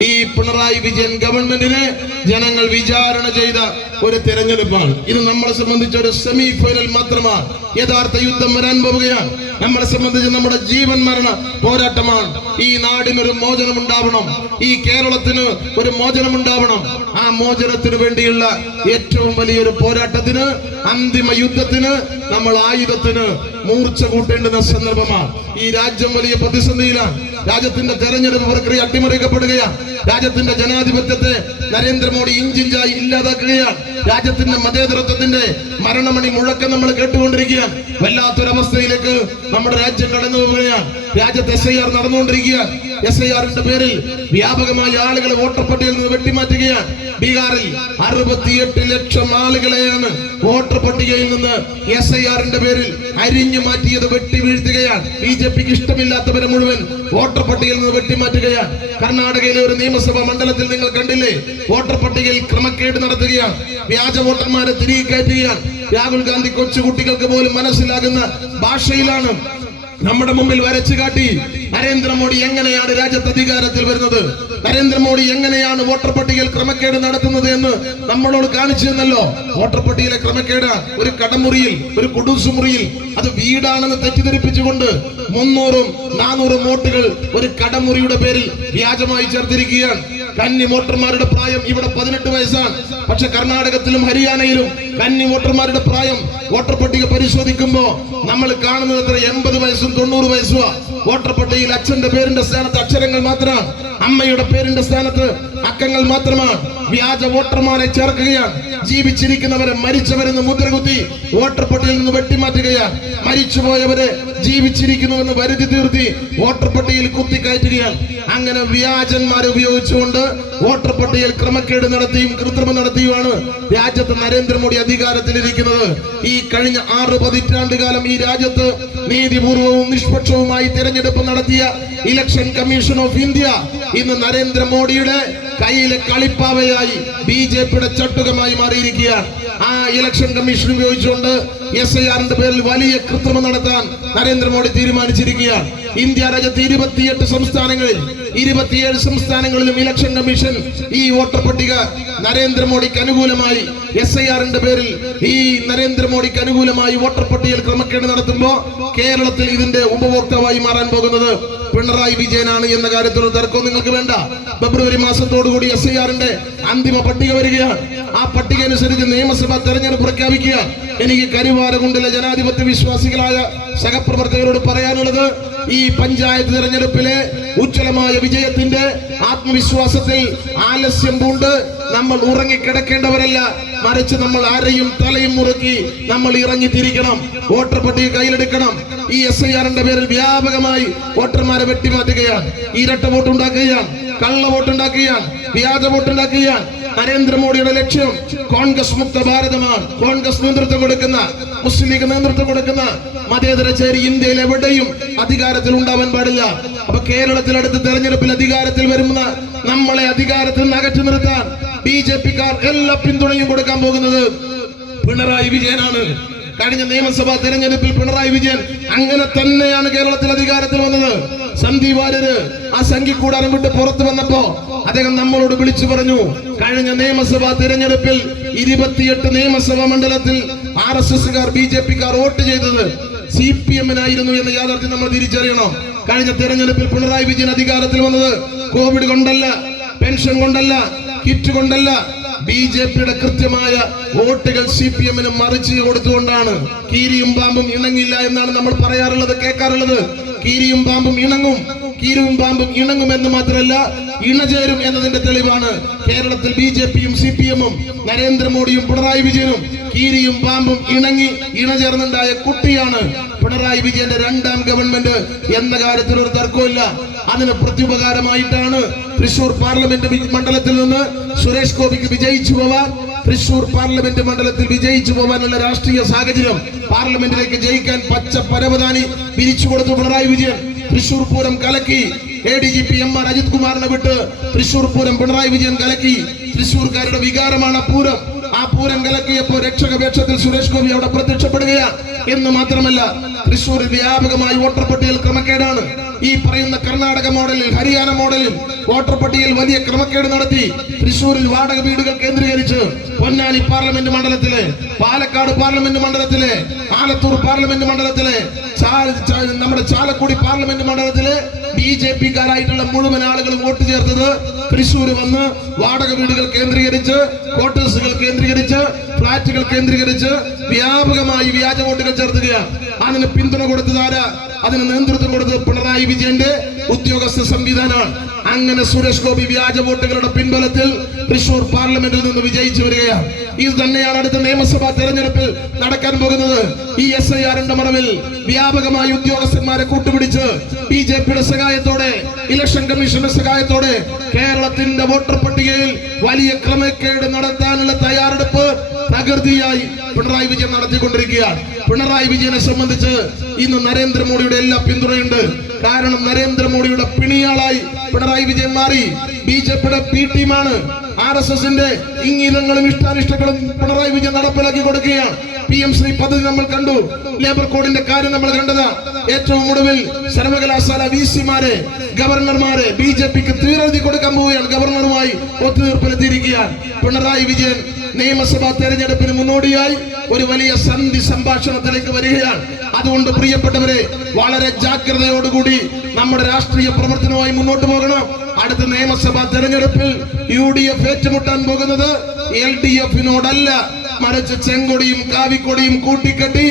ഈ പിണറായി വിജയൻ ഗവൺമെന്റിനെ ജനങ്ങൾ വിചാരണ ചെയ്ത ഒരു തെരഞ്ഞെടുപ്പാണ്. ഇത് നമ്മളെ സംബന്ധിച്ച ഒരു സെമി ഫൈനൽ മാത്രമാണ്. യഥാർത്ഥ യുദ്ധം വരാൻ പോവുകയാണ്. നമ്മളെ സംബന്ധിച്ച് നമ്മുടെ ജീവൻ മരണ പോരാട്ടമാണ്. ഈ നാടിനൊരു മോചനം ഉണ്ടാവണം ഈ കേരളത്തിന് ഒരു മോചനം ഉണ്ടാവണം ആ മോചനത്തിന് വേണ്ടിയുള്ള ഏറ്റവും വലിയൊരു പോരാട്ടത്തിന് അന്തിമ യുദ്ധത്തിന് നമ്മൾ ആയുധത്തിന് മൂർച്ച കൂട്ടേണ്ടുന്ന സന്ദർഭമാണ്. ഈ രാജ്യം വലിയ പ്രതിസന്ധിയിലാണ്. രാജ്യത്തിന്റെ തെരഞ്ഞെടുപ്പ് പ്രക്രിയ അട്ടിമറിക്കപ്പെടുകയാണ്. രാജ്യത്തിന്റെ ജനാധിപത്യത്തെ നരേന്ദ്രമോദി ഇഞ്ചിഞ്ചായി ഇല്ലാതാക്കുകയാണ്. രാജ്യത്തിന്റെ മതേതരത്വത്തിന്റെ മരണമണി മുഴക്കം നമ്മൾ കേട്ടുകൊണ്ടിരിക്കുകയാണ്. വല്ലാത്തൊരവസ്ഥയിലേക്ക് നമ്മുടെ രാജ്യം കടന്നു പോവുകയാണ്. രാജ്യത്ത് എസ് ഐ ആർ നടന്നുകൊണ്ടിരിക്കുകയാണ് എസ് ഐ ആറിന്റെ പേരിൽ വ്യാപകമായ ആളുകളെ വോട്ടർ പട്ടികയിൽ നിന്ന് വെട്ടിമാറ്റുകയാണ്. ബീഹാറിൽ അറുപത്തിയെട്ട് ലക്ഷം ആളുകളെയാണ് വോട്ടർ പട്ടികയിൽ നിന്ന് എസ് ഐ ആറിന്റെ പേരിൽ അരിഞ്ഞു മാറ്റിയത് വെട്ടി വീഴ്ത്തുകയാണ്. ബി ജെ പിക്ക് ഇഷ്ടമില്ലാത്തവരെ മുഴുവൻ വോട്ടർ പട്ടികയിൽ നിന്ന് വെട്ടിമാറ്റുകയാണ്. കർണാടകയിലെ ഒരു നിയമസഭാ മണ്ഡലത്തിൽ നിങ്ങൾ കണ്ടില്ലേ? വോട്ടർ പട്ടികയിൽ ക്രമക്കേട് നടത്തുകയാണ്. വ്യാജ വോട്ടർമാരെ തിരികെ കയറ്റുകയാണ്. രാഹുൽ ഗാന്ധി കൊച്ചുകുട്ടികൾക്ക് പോലും മനസ്സിലാകുന്ന ഭാഷയിലാണ് നമ്മുടെ മുമ്പിൽ വരച്ചു കാട്ടി. നരേന്ദ്രമോദി എങ്ങനെയാണ് രാജ്യത്ത് അധികാരത്തിൽ വരുന്നത്? നരേന്ദ്രമോദി എങ്ങനെയാണ് വോട്ടർ പട്ടികയിൽ ക്രമക്കേട് നടത്തുന്നത് എന്ന് നമ്മളോട് കാണിച്ചു തന്നല്ലോ. വോട്ടർ പട്ടികയിലെ ക്രമക്കേട്. ഒരു കടമുറിയിൽ ഒരു കുടുംസു മുറിയിൽ അത് വീടാണെന്ന് തെറ്റിദ്ധരിപ്പിച്ചുകൊണ്ട് മുന്നൂറും നാനൂറും വോട്ടുകൾ ഒരു കടമുറിയുടെ പേരിൽ വ്യാജമായി ചേർത്തിരിക്കുകയാണ്. കന്നി വോട്ടർമാരുടെ പ്രായം ഇവിടെ പതിനെട്ട് വയസ്സാണ്. പക്ഷെ കർണാടകത്തിലും ഹരിയാനയിലും കന്നി വോട്ടർമാരുടെ പ്രായം വോട്ടർ പട്ടിക പരിശോധിക്കുമ്പോ നമ്മൾ കാണുന്നത് എത്ര? എൺപത് വയസ്സും തൊണ്ണൂറ് വയസ്സുവാ. വോട്ടർ പട്ടികയിൽ അച്ഛന്റെ പേരിന്റെ സ്ഥാനത്ത് അക്ഷരങ്ങൾ മാത്രമാണ്. അമ്മയുടെ പേരിന്റെ സ്ഥാനത്ത് അക്കങ്ങൾ മാത്രമാണ്. വ്യാജ വോട്ടർമാരെ ചേർക്കുകയാണ്. ജീവിച്ചിരിക്കുന്നവരെ മരിച്ചവരെന്ന് മുദ്രകുത്തി വോട്ടർ പട്ടികയിൽ നിന്ന് വെട്ടിമാറ്റുകയാണ്. മരിച്ചുപോയവരെ ജീവിച്ചിരിക്കുന്നുവെന്ന് വരുതി തീർത്തി വോട്ടർ പട്ടികയിൽ കുത്തിക്കയറ്റുകയാണ്. അങ്ങനെ വ്യാജന്മാരെ ഉപയോഗിച്ചുകൊണ്ട് വോട്ടർ പട്ടികയിൽ ക്രമക്കേട് നടത്തിയും കൃത്രിമം നടത്തിയുമാണ് രാജ്യത്ത് നരേന്ദ്രമോദി അധികാരത്തിലിരിക്കുന്നത്. ഈ കഴിഞ്ഞ ആറ് പതിറ്റാണ്ട് കാലം ഈ രാജ്യത്ത് നീതിപൂർവവും നിഷ്പക്ഷവുമായി തിരഞ്ഞെടുപ്പ് നടത്തിയ ഇലക്ഷൻ കമ്മീഷൻ ഓഫ് ഇന്ത്യ ഇന്ന് നരേന്ദ്രമോദിയുടെ കയ്യിലെ കളിപ്പാവയായി ബി ജെ പിയുടെ ചട്ടുകമായി മാറിയിരിക്കുകയാണ്. ആ ഇലക്ഷൻ കമ്മീഷൻ ഉപയോഗിച്ചുകൊണ്ട് എസ് ഐ ആറിന്റെ പേരിൽ വലിയ കൃത്രിമം നടത്താൻ നരേന്ദ്രമോദി തീരുമാനിച്ചിരിക്കുകയാണ്. ഇന്ത്യ രാജ്യത്ത് ഇരുപത്തിയെട്ട് സംസ്ഥാനങ്ങളിൽ ഇരുപത്തിയേഴ് സംസ്ഥാനങ്ങളിലും ഇലക്ഷൻ കമ്മീഷൻ ഈ വോട്ടർ പട്ടിക നരേന്ദ്രമോദിക്ക് അനുകൂലമായി എസ് ഐ ആറിന്റെ പേരിൽ ഈ നരേന്ദ്രമോദിക്ക് അനുകൂലമായി വോട്ടർ പട്ടികയിൽ ക്രമക്കേട് നടത്തുമ്പോൾ കേരളത്തിൽ ഇതിന്റെ ഉപഭോക്താവായി മാറാൻ പോകുന്നത് പിണറായി വിജയനാണ് എന്ന കാര്യത്തിൽ ഒരു തർക്കവും നിങ്ങൾക്ക് വേണ്ട. ഫെബ്രുവരി മാസത്തോടുകൂടി എസ് ഐ ആറിന്റെ അന്തിമ പട്ടിക വരികയാണ്. ആ പട്ടിക അനുസരിച്ച് നിയമസഭാ തെരഞ്ഞെടുപ്പ് പ്രഖ്യാപിക്കുക. എനിക്ക് കരുവാരകുണ്ടിലെ ജനാധിപത്യ വിശ്വാസികളായ സഹപ്രവർത്തകരോട് പറയാനുള്ളത് ഈ പഞ്ചായത്ത് തെരഞ്ഞെടുപ്പിലെ ഉജ്ജ്വലമായ വിജയത്തിന്റെ ആത്മവിശ്വാസത്തിൽ ആലസ്യം പൂണ്ട് നമ്മൾ ഉറങ്ങിക്കിടക്കേണ്ടവരല്ല. മറിച്ച് നമ്മൾ ആരെയും തലയും മുറുക്കി നമ്മൾ ഇറങ്ങി തിരിക്കണം. വോട്ടർ പട്ടിക കയ്യിലെടുക്കണം. ഈ എസ് ഐ ആറിന്റെ പേരിൽ വ്യാപകമായി വോട്ടർമാരെ വെട്ടിമാറ്റുകയാണ്. ഇരട്ട വോട്ടുണ്ടാക്കുകയാണ് കള്ള വോട്ടുണ്ടാക്കുകയാണ് വ്യാജ വോട്ടുണ്ടാക്കുകയാണ് നരേന്ദ്രമോദിയുടെ ലക്ഷ്യം കോൺഗ്രസ് മുക്ത ഭാരതമാണ്. കോൺഗ്രസ് നേതൃത്വം കൊടുക്കുന്ന മുസ്ലിം ലീഗ് നേതൃത്വം കൊടുക്കുന്ന മതേതര ചേരി ഇന്ത്യയിൽ എവിടെയും അധികാരത്തിൽ ഉണ്ടാവാൻ പാടില്ല. അപ്പൊ കേരളത്തിൽ അടുത്ത തെരഞ്ഞെടുപ്പിൽ അധികാരത്തിൽ വരുന്ന നമ്മളെ അധികാരത്തിൽ നിന്ന് അകറ്റി നിർത്താൻ ബി ജെ പിക്കാർ എല്ലാ പിന്തുണയും കൊടുക്കാൻ പോകുന്നത് പിണറായി വിജയനാണ്. കഴിഞ്ഞ നിയമസഭാ തെരഞ്ഞെടുപ്പിൽ പിണറായി വിജയൻ അങ്ങനെ തന്നെയാണ് കേരളത്തിൽ അധികാരത്തിൽ വന്നത്. സന്ദീപ് വാര്യര് ആ സംഘിക്കൂടാരം വിട്ട് പുറത്തു വന്നപ്പോ അദ്ദേഹം നമ്മളോട് വിളിച്ചു പറഞ്ഞു കഴിഞ്ഞ നിയമസഭാ തിരഞ്ഞെടുപ്പിൽ ഇരുപത്തിയെട്ട് നിയമസഭാ മണ്ഡലത്തിൽ ആർ എസ് എസ്സുകാർ ബി ജെ പിക്കാർ വോട്ട് ചെയ്തത് സി പി എമ്മിനായിരുന്നു എന്ന യാഥാർത്ഥ്യം നമ്മൾ തിരിച്ചറിയണം. കഴിഞ്ഞ തിരഞ്ഞെടുപ്പിൽ പിണറായി വിജയൻ അധികാരത്തിൽ വന്നത് കോവിഡ് കൊണ്ടല്ല പെൻഷൻ കൊണ്ടല്ല കിറ്റ് കൊണ്ടല്ല. ബി ജെ പിയുടെ കൃത്യമായ വോട്ടുകൾ സി പി എമ്മിന് മറിച്ച് കൊടുത്തുകൊണ്ടാണ്. കീരിയും പാമ്പും ഇണങ്ങില്ല എന്നാണ് നമ്മൾ പറയാറുള്ളത് കേൾക്കാറുള്ളത്. കീരിയും പാമ്പും ഇണങ്ങും കീരിയും പാമ്പും ഇണങ്ങും എന്ന് മാത്രമല്ല ഇണചേരും എന്നതിന്റെ തെളിവാണ് കേരളത്തിൽ ബി ജെ പിയും സി പി എമ്മും നരേന്ദ്രമോദിയും പിണറായി വിജയനും കീരിയും പാമ്പും ഇണങ്ങി ഇണചേർന്നുണ്ടായ കുട്ടിയാണ് പിണറായി വിജയന്റെ രണ്ടാം ഗവൺമെന്റ് എന്ന കാര്യത്തിൽ ഒരു തർക്കമില്ല അതിന് പ്രത്യുപകാരമായിട്ടാണ് തൃശൂർ പാർലമെന്റ് മണ്ഡലത്തിൽ നിന്ന് സുരേഷ് ഗോപിക്ക് വിജയിച്ചു പോവാൻ തൃശൂർ പാർലമെന്റ് മണ്ഡലത്തിൽ വിജയിച്ചു പോവാനുള്ള രാഷ്ട്രീയ സാഹചര്യം പാർലമെന്റിലേക്ക് ജയിക്കാൻ പച്ച പരവതാനി പിരിച്ചു കൊടുത്തു പിണറായി വിജയൻ. തൃശൂർ പൂരം കലക്കി A D G P M R Ajith കുമാറിനെ വിട്ട് തൃശൂർ പൂരം പിണറായി വിജയൻ കലക്കി. തൃശൂർക്കാരുടെ വികാരമാണ് പൂരം. ആ പൂരം കലക്കിയപ്പോൾ രക്ഷക വേഷത്തിൽ സുരേഷ് ഗോപി അവിടെ പ്രത്യക്ഷപ്പെടുകയാണ്. എന്ന് മാത്രമല്ല തൃശൂരിൽ വ്യാപകമായി വോട്ടർ പട്ടികയിൽ ക്രമക്കേടാണ്. ഈ പറയുന്ന കർണാടക മോഡലിൽ ഹരിയാന മോഡലിൽ വോട്ടർ പട്ടികയിൽ വലിയ ക്രമക്കേട് നടത്തി. തൃശൂരിൽ വാടക വീടുകൾ കേന്ദ്രീകരിച്ച് പൊന്നാനി പാർലമെന്റ് മണ്ഡലത്തിലെ പാലക്കാട് പാർലമെന്റ് മണ്ഡലത്തിലെ ആലത്തൂർ പാർലമെന്റ് മണ്ഡലത്തിലെ നമ്മുടെ ചാലക്കുടി പാർലമെന്റ് മണ്ഡലത്തിലെ ബി ജെ പിക്കാരായിട്ടുള്ള മുഴുവൻ ആളുകളും വോട്ട് ചേർത്തത് തൃശ്ശൂർ വന്ന് വാടക വീടുകൾ കേന്ദ്രീകരിച്ച് ക്വാർട്ടേഴ്സുകൾ കേന്ദ്രീകരിച്ച് ഫ്ളാറ്റുകൾ കേന്ദ്രീകരിച്ച് വ്യാപകമായി വ്യാജ വോട്ടുകൾ ചേർത്തുകയാണ്. അതിന് പിന്തുണ കൊടുത്തത് ആരാ? അതിന് നേതൃത്വം കൊടുത്തത് പിണറായി വിജയന്റെ ഉദ്യോഗസ്ഥ സംവിധാനമാണ്. അങ്ങനെ സുരേഷ് ഗോപി വ്യാജ വോട്ടുകളുടെ പിൻബലത്തിൽ തൃശൂർ പാർലമെന്റിൽ നിന്ന് വിജയിച്ചു വരികയാണ്. ഇത് തന്നെയാണ് അടുത്ത നിയമസഭാ തെരഞ്ഞെടുപ്പിൽ നടക്കാൻ പോകുന്നത്. ഈ എസ് ഐ ആറിന്റെ മറവിൽ വ്യാപകമായി ഉദ്യോഗസ്ഥന്മാരെ കൂട്ടുപിടിച്ച് ബി ജെ പിയുടെ സഹായത്തോടെ ഇലക്ഷൻ കമ്മീഷന്റെ സഹായത്തോടെ കേരളത്തിന്റെ വോട്ടർ പട്ടികയിൽ വലിയ ക്രമക്കേട് നടത്താനുള്ള തയ്യാറെടുപ്പ് തകൃതിയായി പിണറായി വിജയൻ നടത്തിക്കൊണ്ടിരിക്കുകയാണ്. പിണറായി വിജയനെ സംബന്ധിച്ച് ഇന്ന് നരേന്ദ്രമോദിയുടെ എല്ലാ പിന്തുണയുണ്ട്. കാരണം നരേന്ദ്രമോദിയുടെ പിണിയാളായി പിണറായി വിജയൻ മാറി. ബി ജെ പിയുടെ പി ടീമാണ്. ആർ എസ് എസിന്റെ ഇംഗീതങ്ങളും ഇഷ്ടാനിഷ്ടങ്ങളും പിണറായി വിജയൻ നടപ്പിലാക്കി കൊടുക്കുകയാണ്. പി എം ശ്രീ പദ്ധതി നമ്മൾ കണ്ടു. ലേബർ കോഡിന്റെ കാര്യം നമ്മൾ കണ്ടതാ. ഏറ്റവും ഒടുവിൽ സർവകലാശാല വി സിമാരെ ഗവർണർമാരെ ബി ജെ പിക്ക് തീരെഴുതി കൊടുക്കാൻ പോവുകയാണ്. ഗവർണറുമായി ഒത്തുതീർപ്പിലെത്തിയിരിക്കുകയാണ്. പിണറായി വിജയൻ നിയമസഭാ തെരഞ്ഞെടുപ്പിന് മുന്നോടിയായി ഒരു വലിയ സന്ധി സംഭാഷണത്തിലേക്ക് വരികയാണ്. അതുകൊണ്ട് പ്രിയപ്പെട്ടവരെ വളരെ ജാഗ്രതയോടുകൂടി നമ്മുടെ രാഷ്ട്രീയ പ്രവർത്തനവുമായി മുന്നോട്ട് പോകണം. അടുത്ത നിയമസഭാ തെരഞ്ഞെടുപ്പിൽ യു ഡി എഫ് ഏറ്റുമുട്ടാൻ പോകുന്നത് എൽ ഡി എഫിനോടല്ല മറിച്ച് ചെങ്കൊടിയും കാവിക്കൊടിയും കൂട്ടിക്കെട്ടി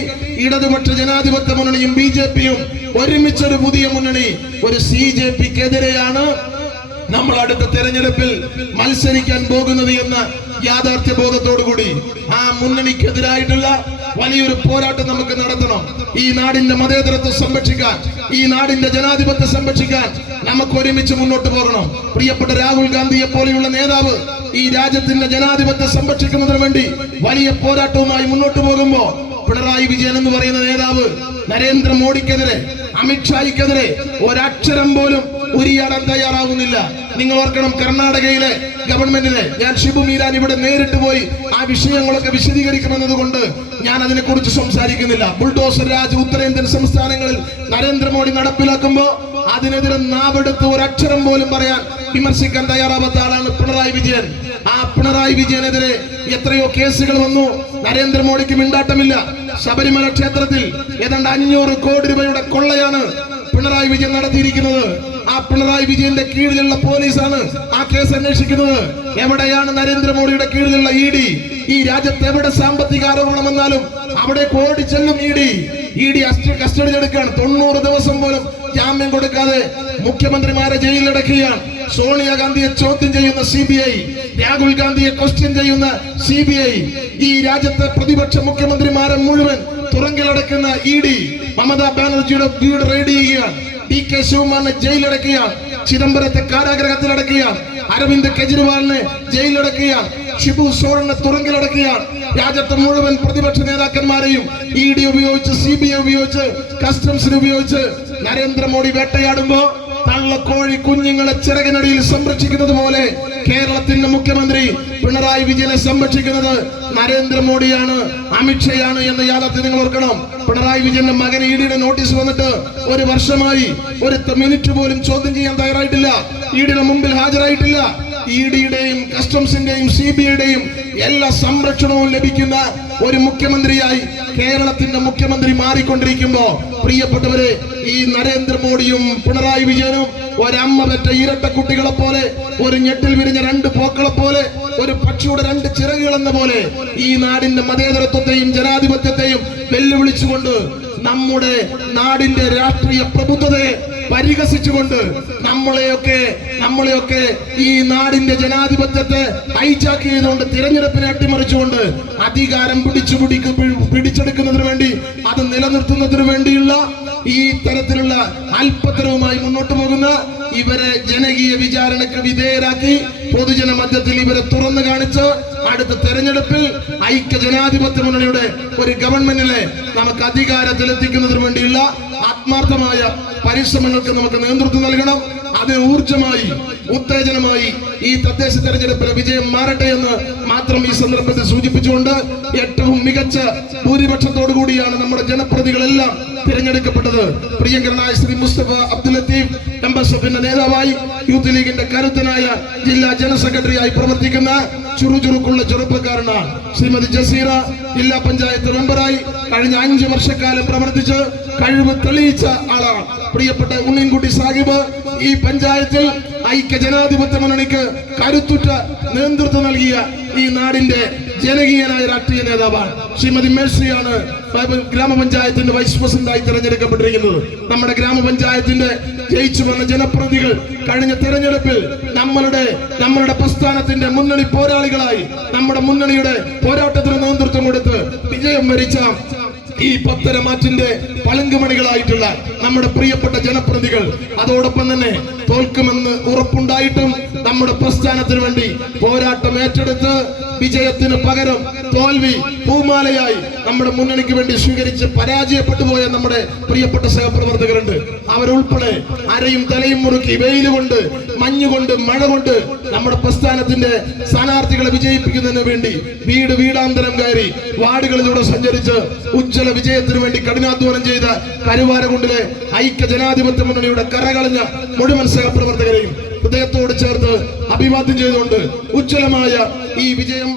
ഇടതുപക്ഷ ജനാധിപത്യ മുന്നണിയും ബി ജെ പിയും ഒരുമിച്ചൊരു പുതിയ മുന്നണി ഒരു സി ജെ പിക്കെതിരെയാണ് നമ്മൾ അടുത്ത തെരഞ്ഞെടുപ്പിൽ മത്സരിക്കാൻ പോകുന്നത് എന്ന യാഥാർത്ഥ്യ ബോധത്തോടുകൂടി ആ മുന്നണിക്കെതിരായിട്ടുള്ള വലിയൊരു പോരാട്ടം നമുക്ക് നടത്തണം. ഈ നാടിന്റെ മതേതരത്വം സംരക്ഷിക്കാൻ ഈ നാടിന്റെ ജനാധിപത്യം സംരക്ഷിക്കാൻ നമുക്ക് ഒരുമിച്ച് മുന്നോട്ട് പോകണം. പ്രിയപ്പെട്ട രാഹുൽ ഗാന്ധിയെ പോലെയുള്ള നേതാവ് ഈ രാജ്യത്തിന്റെ ജനാധിപത്യം സംരക്ഷിക്കുന്നതിന് വേണ്ടി വലിയ പോരാട്ടവുമായി മുന്നോട്ട് പോകുമ്പോ പിണറായി വിജയൻ എന്ന് പറയുന്ന നേതാവ് നരേന്ദ്രമോദിക്കെതിരെ അമിത്ഷായ്ക്കെതിരെ ഒരക്ഷരം പോലും ഉരിയാടാൻ തയ്യാറാവുന്നില്ല. നിങ്ങൾ ഓർക്കണം കർണാടകയിലെ ഗവൺമെന്റിലെ ഞാൻ ഷിബു മീരാൻ ഇവിടെ നേരിട്ട് പോയി ആ വിഷയങ്ങളൊക്കെ വിശദീകരിക്കണമെന്നത് കൊണ്ട് ഞാൻ അതിനെ കുറിച്ച് സംസാരിക്കുന്നില്ല. ബുൾഡോസർ രാജ് ഉത്തരേന്ത്യൻ സംസ്ഥാനങ്ങളിൽ നരേന്ദ്രമോദി നടപ്പിലാക്കുമ്പോ അതിനെതിരെ നാവെടുത്ത് ഒരക്ഷരം പോലും പറയാൻ വിമർശിക്കാൻ തയ്യാറാവാത്ത ആളാണ് പിണറായി വിജയൻ. ആ പിണറായി വിജയനെതിരെ എത്രയോ കേസുകൾ വന്നു. നരേന്ദ്രമോദിക്ക് മിണ്ടാട്ടമില്ല. ശബരിമല ക്ഷേത്രത്തിൽ ഏതാണ്ട് അഞ്ഞൂറ് കോടി രൂപയുടെ കൊള്ളയാണ് പിണറായി വിജയൻ നടത്തിയിരിക്കുന്നത്. ആ പിണറായി വിജയന്റെ കീഴിലുള്ള പോലീസാണ് ആ കേസ് അന്വേഷിക്കുന്നത്. എവിടെയാണ് നരേന്ദ്രമോദിയുടെ കീഴിലുള്ള ഇ ഡി? ഈ രാജ്യത്ത് എവിടെ സാമ്പത്തിക ആരോപണം വന്നാലും അവിടെ കോടി ചെല്ലും E D. E D custody എടുക്കുകയാണ്. തൊണ്ണൂറ് ദിവസം പോലും ജാമ്യം കൊടുക്കാതെ മുഖ്യമന്ത്രിമാരെ ജയിലിലടക്കുകയാണ്. സോണിയാഗാന്ധിയെ ചോദ്യം ചെയ്യുന്ന സി ബി ഐ രാഹുൽ ഗാന്ധിയെ ക്വസ്റ്റ്യൻ ചെയ്യുന്ന സി ബി ഐ ഈ രാജ്യത്തെ പ്രതിപക്ഷ മുഖ്യമന്ത്രിമാരെ മുഴുവൻ തുറങ്കിലടക്കുന്ന ഇ ഡി മമതാ ബാനർജിയുടെ വീട് റെയ്ഡ് ചെയ്യുകയാണ്. ഡി കെ ശിവകുമാറിനെ ജയിലിലടക്കുകയാണ് ചിദംബരത്തെ കാരാഗ്രഹത്തിലടക്കുകയാണ് അരവിന്ദ് കെജ്രിവാളിനെ ജയിലിലടക്കുകയാണ് ഷിബു സോറനെ തുറങ്കിലടക്കുകയാണ് രാജ്യത്തെ മുഴുവൻ പ്രതിപക്ഷ നേതാക്കന്മാരെയും ഇ ഡി ഉപയോഗിച്ച് സി ബി ഐ ഉപയോഗിച്ച് കസ്റ്റംസിന് ഉപയോഗിച്ച് നരേന്ദ്രമോദി വേട്ടയാടുമ്പോ കോഴി കുഞ്ഞുങ്ങളെ ചിറകിനടിയിൽ സംരക്ഷിക്കുന്നത് പോലെ കേരളത്തിന്റെ മുഖ്യമന്ത്രി പിണറായി വിജയനെ സംരക്ഷിക്കുന്നത് നരേന്ദ്രമോദിയാണ് അമിത്ഷയാണ് എന്ന യാഥാർത്ഥ്യം നിങ്ങൾ ഓർക്കണം. പിണറായി വിജയന്റെ മകൻ ഇഡിയുടെ നോട്ടീസ് വന്നിട്ട് ഒരു വർഷമായി ഒരു മിനിറ്റ് പോലും ചോദ്യം ചെയ്യാൻ തയ്യാറായിട്ടില്ല. ഇഡിയുടെ മുമ്പിൽ ഹാജരായിട്ടില്ല. ഇ ഡിയുടെയും കസ്റ്റംസിന്റെയും സി ബി ഐയുടെയും എല്ലാ സംരക്ഷണവും ലഭിക്കുന്ന ഒരു മുഖ്യമന്ത്രിയായി കേരളത്തിന്റെ മുഖ്യമന്ത്രി മാറിക്കൊണ്ടിരിക്കുമ്പോ പ്രിയപ്പെട്ടവരെ ഈ നരേന്ദ്രമോദിയും പിണറായി വിജയനും ഒരമ്മ പെറ്റ ഇരട്ട കുട്ടികളെ പോലെ ഒരു ഞെട്ടിൽ വിരിഞ്ഞ രണ്ട് പോക്കളെ പോലെ ഒരു പക്ഷിയുടെ രണ്ട് ചിറകുകൾ എന്ന പോലെ ഈ നാടിന്റെ മതേതരത്വത്തെയും ജനാധിപത്യത്തെയും വെല്ലുവിളിച്ചുകൊണ്ട് നമ്മുടെ നാടിന്റെ രാഷ്ട്രീയ പ്രബുദ്ധതയെ പരിഹസിച്ചുകൊണ്ട് നമ്മളെയൊക്കെ നമ്മളെയൊക്കെ ഈ നാടിന്റെ ജനാധിപത്യത്തെ ഹൈജാക്ക് തിരഞ്ഞെടുപ്പിനെ അട്ടിമറിച്ചുകൊണ്ട് അധികാരം പിടിച്ചു പിടിക്ക് പിടിച്ചെടുക്കുന്നതിന് വേണ്ടി അത് നിലനിർത്തുന്നതിന് വേണ്ടിയുള്ള ഈ തരത്തിലുള്ള അല്പത്തരവുമായി മുന്നോട്ട് പോകുന്ന ഇവരെ ജനകീയ വിചാരണക്ക് വിധേയരാക്കി പൊതുജന മധ്യത്തിൽ ഇവരെ തുറന്നു കാണിച്ച് അടുത്ത തെരഞ്ഞെടുപ്പിൽ ഐക്യ ജനാധിപത്യ മുന്നണിയുടെ ഒരു ഗവൺമെന്റിനെ നമുക്ക് അധികാരത്തിലെത്തിക്കുന്നതിന് വേണ്ടിയുള്ള ആത്മാർത്ഥമായ പരിശ്രമങ്ങൾക്ക് നമുക്ക് നേതൃത്വം നൽകണം. അതിന് ഊർജമായി ഉത്തേജനമായി ഈ തദ്ദേശ തെരഞ്ഞെടുപ്പിലെ വിജയം മാറട്ടെ എന്ന് മാത്രം ഈ സന്ദർഭത്തിൽ സൂചിപ്പിച്ചുകൊണ്ട് ഏറ്റവും മികച്ച ഭൂരിപക്ഷത്തോടു കൂടിയാണ് നമ്മുടെ ജനപ്രതികളെല്ലാം തിരഞ്ഞെടുക്കപ്പെട്ടത്. പ്രിയങ്കരനായ ശ്രീ മുസ്തഫ അബ്ദുൽ ലത്തീഫ് എം എസ് എഫിന്റെ നേതാവായി യൂത്ത് ലീഗിന്റെ കരുത്തനായ ജില്ലാ ജനറൽ സെക്രട്ടറിയായി പ്രവർത്തിക്കുന്ന ചുറുചുറുക്കുള്ള ചെറുപ്പക്കാരനാണ് ശ്രീമതി ജസീറ. ജില്ലാ പഞ്ചായത്ത് മെമ്പറായി കഴിഞ്ഞ അഞ്ചു വർഷക്കാലം പ്രവർത്തിച്ച് കഴിവ് തെളിയിച്ച ആളാണ്. പ്രിയപ്പെട്ട ഉണ്ണിൻകുട്ടി സാഹിബ് ഈ പഞ്ചായത്തിൽ ഐക്യ ജനാധിപത്യ മുന്നണിക്ക് കരുത്തുറ്റ നേതൃത്വം നൽകിയ ഈ നാടിന്റെ ജനകീയനായ രാഷ്ട്രീയ നേതാവാണ് ശ്രീമതി മേഴ്സിയാണ് ഗ്രാമപഞ്ചായത്തിന്റെ വൈസ് പ്രസിഡന്റായി തിരഞ്ഞെടുക്കപ്പെട്ടിരിക്കുന്നത്. നമ്മുടെ ഗ്രാമപഞ്ചായത്തിന്റെ ജയിച്ചു വന്ന ജനപ്രതിനിധികൾ കഴിഞ്ഞ തെരഞ്ഞെടുപ്പിൽ നമ്മളുടെ നമ്മളുടെ പ്രസ്ഥാനത്തിന്റെ മുന്നണി പോരാളികളായി നമ്മുടെ മുന്നണിയുടെ പോരാട്ടത്തിന് നേതൃത്വം കൊടുത്ത് വിജയം വരിച്ച ഈ പത്തര മാറ്റിന്റെ പളുങ്കുമണികളായിട്ടുള്ള നമ്മുടെ പ്രിയപ്പെട്ട ജനപ്രതികൾ അതോടൊപ്പം തന്നെ തോൽക്കുമെന്ന് ഉറപ്പുണ്ടായിട്ടും നമ്മുടെ പ്രസ്ഥാനത്തിന് വേണ്ടി പോരാട്ടം ഏറ്റെടുത്ത് വിജയത്തിന് പകരം തോൽവി പൂമാലയായി നമ്മുടെ മുന്നണിക്ക് വേണ്ടി സ്വീകരിച്ച് പരാജയപ്പെട്ടു പോയ നമ്മുടെ പ്രിയപ്പെട്ട സഹപ്രവർത്തകരുണ്ട്. അവരുൾപ്പെടെ അരയും തലയും മുറുക്കി വെയിൽ കൊണ്ട് മഞ്ഞുകൊണ്ട് മഴ കൊണ്ട് നമ്മുടെ പ്രസ്ഥാനത്തിന്റെ സ്ഥാനാർത്ഥികളെ വിജയിപ്പിക്കുന്നതിന് വേണ്ടി വീട് വീടാന്തരം കയറി വാർഡുകളിലൂടെ സഞ്ചരിച്ച് ഉജ്ജ്വല വിജയത്തിന് വേണ്ടി കഠിനാധ്വാനം ചെയ്ത കരുവാരകുണ്ടിലെ ഐക്യ ജനാധിപത്യ മുന്നണിയുടെ കരകളഞ്ഞ മുഴുവൻ സഹപ്രവർത്തകരെയും ഹൃദയത്തോട് ചേർത്ത് അഭിവാദ്യം ചെയ്തുകൊണ്ട് ഉജ്ജ്വലമായ ഈ വിജയം